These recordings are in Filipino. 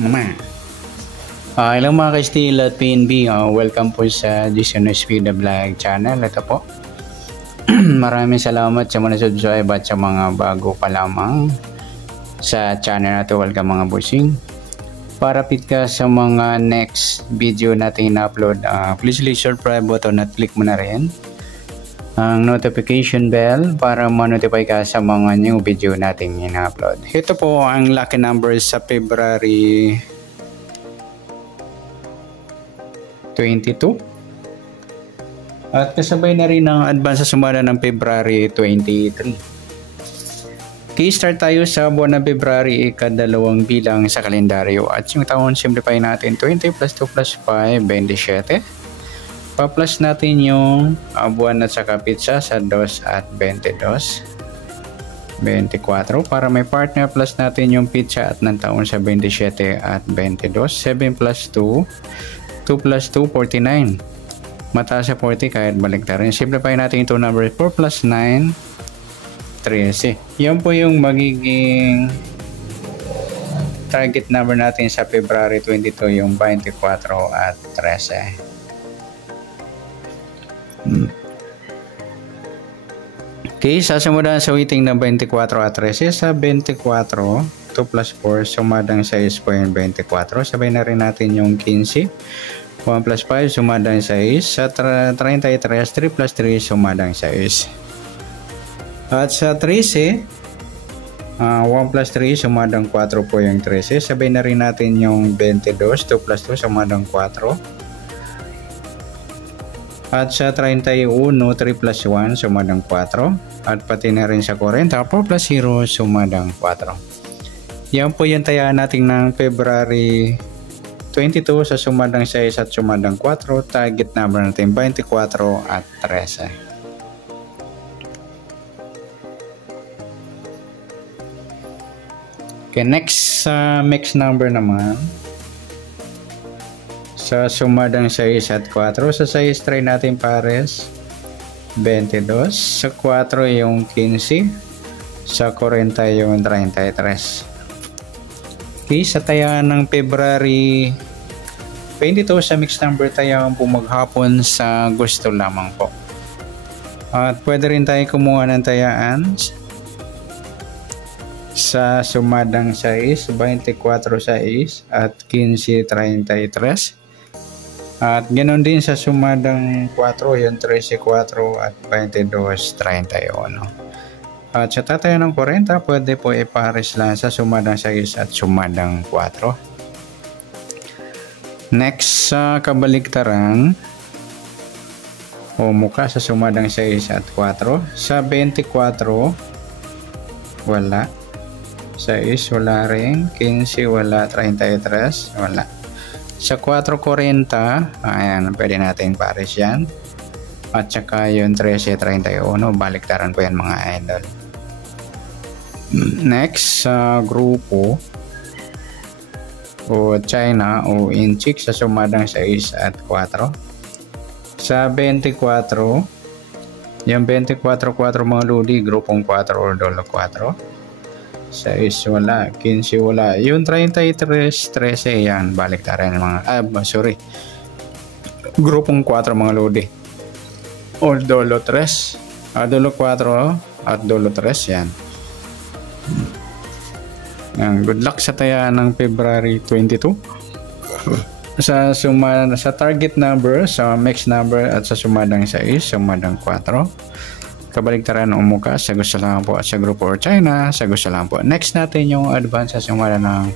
Mama. Hello mga ka-Steel at PNB. Welcome po sa Dishonored Speed Vlog channel. Ito po. Maraming salamat sa mga subscribe at sa mga bago pa lamang sa channel na ito. Welcome mga bossing. Para fit ka sa mga next video natin na-upload, please click subscribe button at click mo na rin ang notification bell para ma-notify ka sa mga new video natin ina-upload. Ito po ang lucky numbers sa February 22 at kasabay na rin ang advance sa sumada ng February 23. Okay, start tayo sa buwan ng February, ikadalawang bilang sa kalendaryo at yung taon simplify natin 20 plus 2 plus 5, 27. Pa-plus natin yung buwan at saka pizza sa 2 at 22, 24 para may partner, plus natin yung pizza at ng taon sa 27 at 22, 7 plus 2 plus 2, 49. Mataas sa 40 kahit baliktarin. Simplify natin ito number 4 plus 9, 13. Yan po yung magiging target number natin sa February 22, yung 24 at 13. Okay, sasamudan sa weighting ng 24 at 13 sa 24. 2 plus 4, sumadang 6.24. Sabay na rin natin yung 15. 1 plus 5, sumadang 6. Sa 33, 3 plus 3, sumadang 6. At sa 13, 1 plus 3, sumadang 4 po yung 13. Sabay na rin natin yung 22. 2 plus 2, sumadang 4. At sa 31, 3 plus 1, sumadang 4. At pati na rin sa 40, 4 plus 0, sumadang 4. Yan po yung tayaan natin ng February 22 sa sumadang 6 at sumadang 4. Target number natin 24 at 13. Okay, next mix number naman. Sa sumadang 6 at 4. Sa 6 try natin pares 22. Sa 4 yung 15. Sa 40 yung 33. Okay, sa tayaan ng February 22 sa mixed number tayaan po maghapon sa gusto lamang po. At pwede rin tayo kumuha ng tayaan sa sumadang 6, 24 6 at 15 33. At ganoon din sa sumadang 4, yung 13 4 at 22 31. At sa tataya ng 40, pwede po ipares lang sa sumadang 6 at sumadang 4. Next, sa kabaliktaran, umuka sa sumadang 6 at 4. Sa 24, wala. 6, wala rin. 15, wala. 33, wala. Sa 4.40, ayan, pwede natin pares yan. At saka yung 13.31, baliktaran po yan mga idol. Next, sa grupo o China o Inchik sa sumadang 6 at 4. Sa 24, yung 24 mga ludi, grupong 4 or dolo 4. 6 wala, 15 wala. Yung 33, 13 yan, baliktaran mga, grupong 4 mga ludi. Or dolo 3, dolo 4 at dolo 3 yan. Good luck sa tayaan ng February 22. Sa target number, sa mix number at sa sumadang 6, sumadang 4. Kabaligtaran umuka sa gusto lang po at sa grupo or China sa gusto lang po. Next natin yung advance sa sumada ng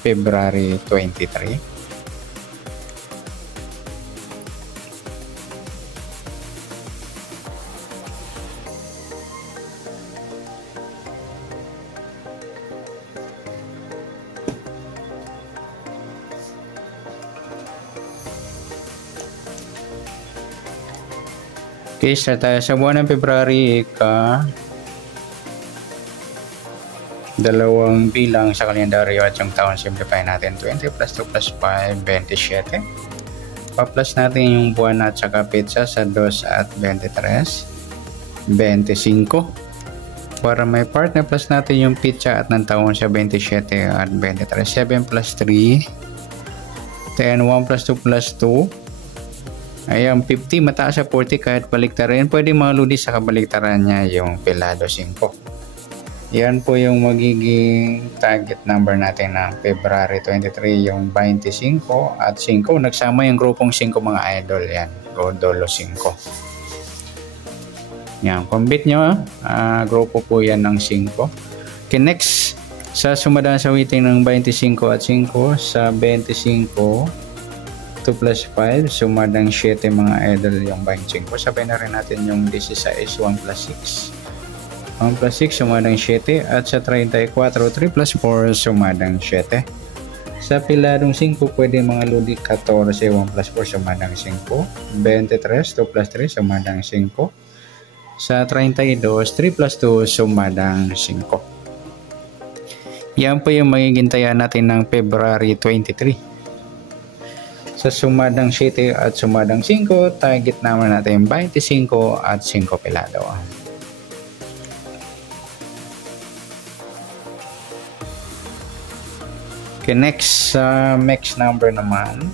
February 23. Okay, start tayo sa buwan ng February, dalawang bilang sa kalendaryo at yung taon simplify natin 20 plus 2 plus 5, 27. Pa-plus natin yung buwan at saka pizza sa 2 at 23, 25. Para may partner plus natin yung pitsa at ng taon sa 27 at 23. 7 plus 3. 10, 1 plus 2 plus 2. Ayan, 50. Mataas sa 40 kahit baliktarin. Pwede maludi sa kabaliktaran niya yung pelado 5. Yan po yung magiging target number natin ng February 23, yung 25 at 5. Nagsama yung grupong 5 mga idol. Yan, Godolo 5. Yan, combit nyo, grupo po yan ng 5. Okay, next, sa sumadaan sa weighting ng 25 at 5, sa 25, 2 plus 5, sumadang 7 mga idol yung 25. Sabay na rin natin yung 16, 1 plus 6. 1 plus 6, sumadang 7. At sa 34, 3 plus 4, sumadang 7. Sa piladong 5, pwede mga lodi 14, 1 plus 4, sumadang 5. 23, 2 plus 3, sumadang 5. Sa 32, 3 plus 2, sumadang 5. Yan po yung magiging taya natin ng February 23. Sa sumadang 7 at sumadang 5, target naman natin 25 at 5 pilado. Okay, next, sa max number naman,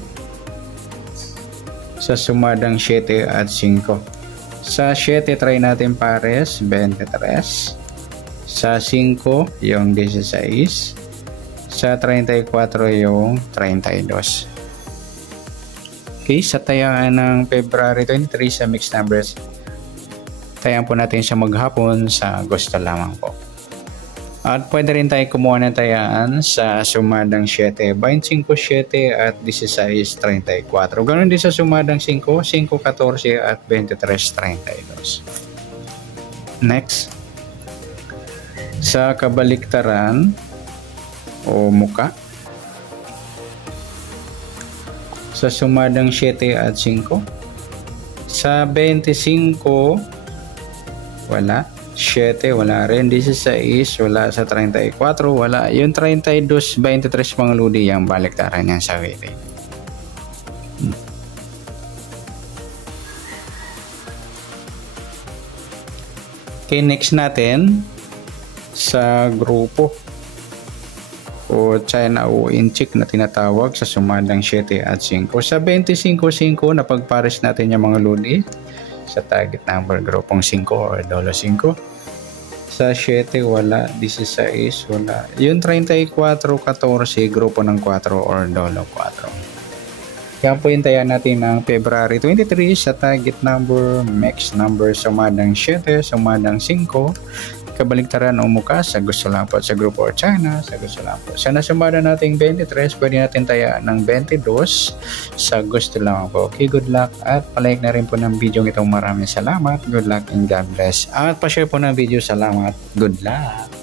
sa sumadang 7 at 5. Sa 7, try natin pares, 23. Sa 5, yung 16. Sa 34, yung 32. Okay, sa tayaan ng February 23 sa mixed numbers, tayaan po natin siya maghapon sa gusto lamang po. At pwede rin tayo kumuha ng tayaan sa sumadang 7, 25, 7 at 16, 34. Ganon din sa sumadang 5, 5, 14 at 23, 32. Next, sa kabaliktaran o muka, sa sumadang 7 at 5, sa 25, wala. 7, wala rin. 16, wala. Sa 34, wala. Yung 32, 23 mga ludi, yung baliktaran niya sa weighting. Okay, next natin sa grupo o China o inchik na tinatawag sa sumadang 7 at 5. Sa 25, 5, napagpares natin yung mga ludi sa target number grupong 5 or dolo 5. Sa 7, wala. 16, wala. Yung 34, 14, grupo ng 4 or dolo 4. Yan po yung taya natin ng February 23 sa target number, max number, sumadang 7, sumadang 5. Kabaliktaran o muka, sa gusto lang po sa grupo or China, sa gusto lang po. Sa nasumada nating 23, pwede natin tayaan ng 22 sa gusto lang po. Okay, good luck at palike na rin po ng video itong. Maraming salamat. Good luck and God bless. At pa-share po ng video. Salamat. Good luck.